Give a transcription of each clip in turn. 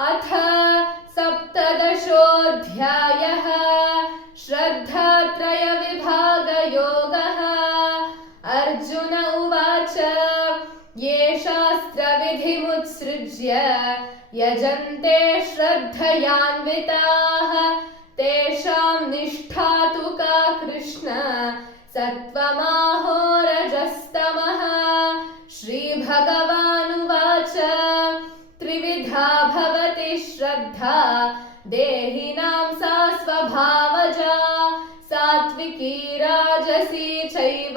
अथ सप्तदशोऽध्यायः श्रद्धात्रयविभागयोगः। अर्जुन उवाच, ये शास्त्रविधिमुत्सृज्य यजन्ते श्रद्धयान्विताः। तेषां निष्ठा तु का कृष्ण सत्त्वमाहोरजस्तमः श्रीभगवानुवाच श्रद्धा देहिनां सा स्वभावजा, सात्विकी राजसी चैव,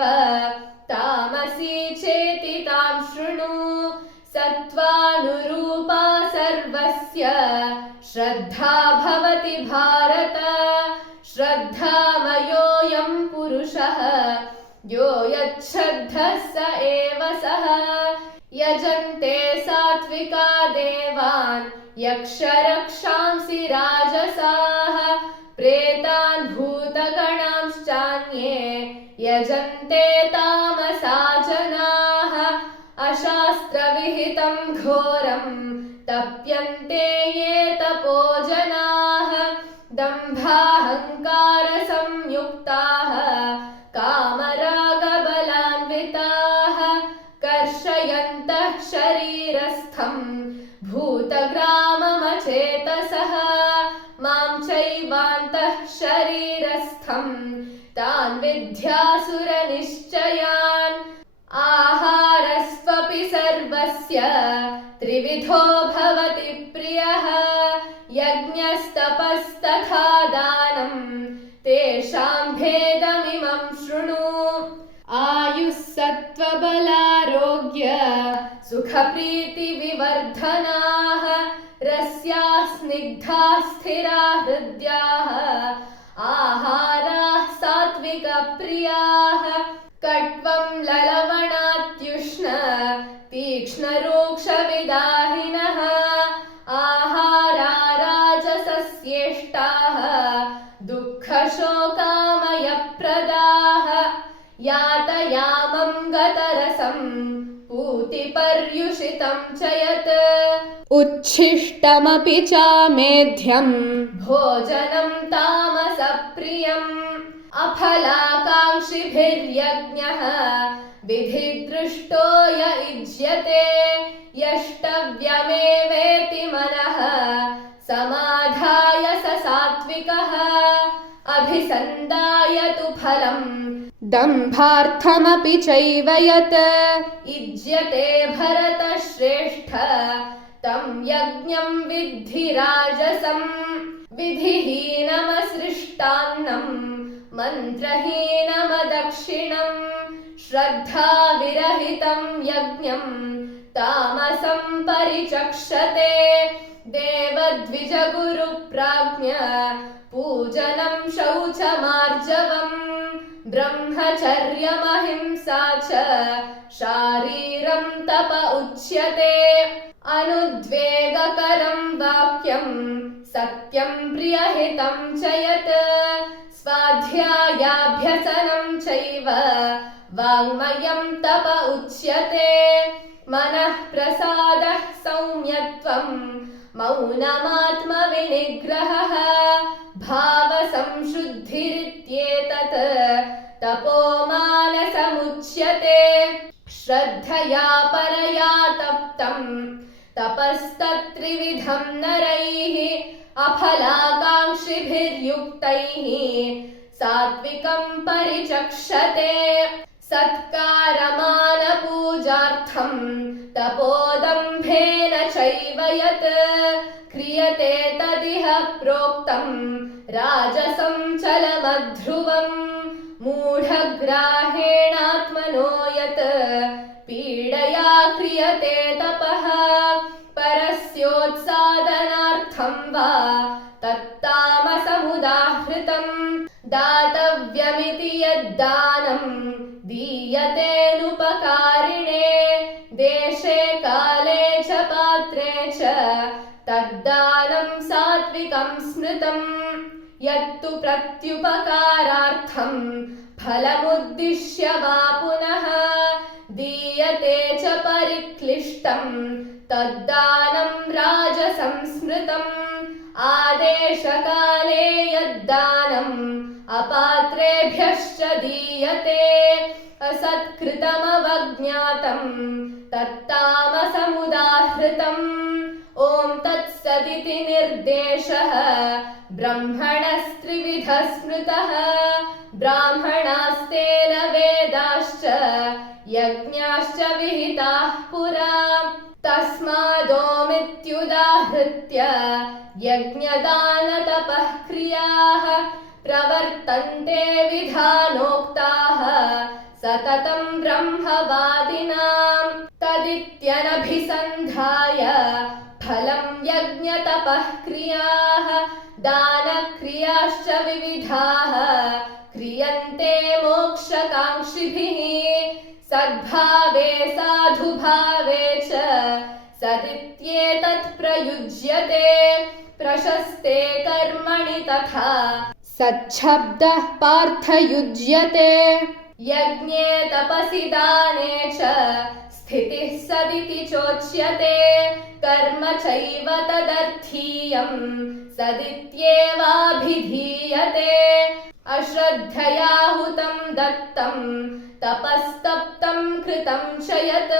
तामसी चेति तां शृणु, सत्त्वानुरूपा सर्वस्य। श्रद्धा भवति भारत, श्रद्धामयोऽयं पुरुषः, यो यच्छ्रद्धः स एव सः। यजन्ते सात्विका देवान् यक्षरक्षांसि राजसाः प्रेतान् भूतगणांश्चान्ये यजन्ते तामसा जनाः घोरम् तप्यन्ते ये तपो जनाः दम्भाहङ्कारसंयुक्ताः भूतग्राममचेतसः माँ चैवान्तः शरीरस्थम् तान् विद्यासुरनिश्चयान्। आहारस्त्वपि सर्वस्य त्रिविधो भवति प्रियः। सुखप्रीतिविवर्धनाः रस्या स्निग्धा स्थिरा हृद्याः आहाराः सात्विकप्रियाः कट्वं ललवणात्युष्ण तीक्ष्णरूक्षविदाहिनः आहारा राजसस्येष्टाः दुःखशोकामयप्रदाः यातयामं गतरसं कर्षितम् च यत् उच्छिष्टमपि च मेध्यम्। भोजनम् तामसप्रियम्। अफलाकाङ्क्षिभिर्यज्ञः विधिदृष्टो य इज्यते। यष्टव्यमेवेद अभिसन्दाय तु फलम्। दम्भार्थमपि चैव यत्। युज्यते भरतश्रेष्ठ। तं यज्ञं विद्धि राजसम् विधिहीनमसृष्टान्नम् मन्त्रहीनमदक्षिणम्। श्रद्धाविरहितं यज्ञम् तामसं परिचक्षते। देवद्विजगुरुप्राज्ञ। पूजनं शौचमार्जवम् ब्रह्मचर्यमहिंसा च शारीरं तप उच्यते। अनुद्वेगकरं वाक्यम् सत्यं प्रियहितं च यत्। स्वाध्यायाभ्यसनं चैव वाङ्मयं तप उच्यते। मनः प्रसादः सौम्यत्वम् मौनमात्मविनिग्रहः। भावसंशुद्धिरित्येतत्। तपोमानसमुच्यते। श्रद्धया परया तप्तम् तपस्तत्त्रिविधं नरैः अफलाकाङ्क्षिभिर्युक्तैः सात्विकं परिचक्षते। सत्कारमानपूजार्थम् तपोदम्भेन चैव यत्। क्रियते तदिह प्रोक्तम् राजसं चलमध्रुवम् मूढग्राहेणात्मनो यत् पीडया क्रियते तपः परस्योत्सादनार्थं वा तत्तामसमुदाहृतम् दातव्यमिति यद्दानम् दीयतेऽनुपकारिणे देशे काले च पात्रे च तद्दानं सात्विकं स्मृतम् यत्तु प्रत्युपकारार्थम् फलमुद्दिश्य वा पुनः दीयते च परिक्लिष्टम्। तद्दानं राजसंस्मृतम्। आदेशकाले यद्दानम् अपात्रेभ्यश्च दीयते। असत्कृतमवज्ञातम्। तत्तामसमुदाहृतम्। ॐ तत्सदिति निर्देशः ब्रह्मणस्त्रिविधः स्मृतः ब्राह्मणास्तेन वेदाश्च यज्ञाश्च विहिताः पुरा। तस्मादोमित्युदाहृत्य यज्ञदानतपः क्रियाः प्रवर्तन्ते विधानोक्ताः सततं ब्रह्मवादिनाम्। तदित्यनभिसन्धाय फलं यज्ञतपः क्रियाः दानक्रियाश्च विविधाः क्रियन्ते मोक्षकाङ्क्षिभिः। सद्भावे साधुभावे च सदित्येतत् प्रयुज्यते प्रशस्ते कर्मणि तथा। सच्छब्दः पार्थयुज्यते यज्ञे तपसि दाने च स्थितिः सदिति चोच्यते। कर्म चैव तदर्थीयम् सदित्येवाभिधीयते। अश्रद्धयाहुतं दत्तं, तपस्तप्तं कृतं च यत्।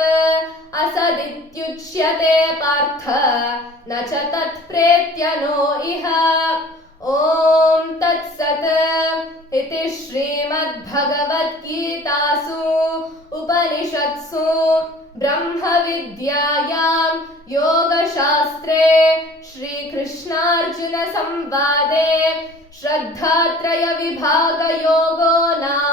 असदित्युच्यते पार्थ, न च तत्प्रेत्य नो इह। ॐ तत्सत् इति श्रीमद्भगवद्गीतासु उपनिषत्सु ब्रह्मविद्यायां योगशास्त्रे श्रीकृष्णार्जुनसंवादे श्रद्धात्रयविभागयोगो नाम।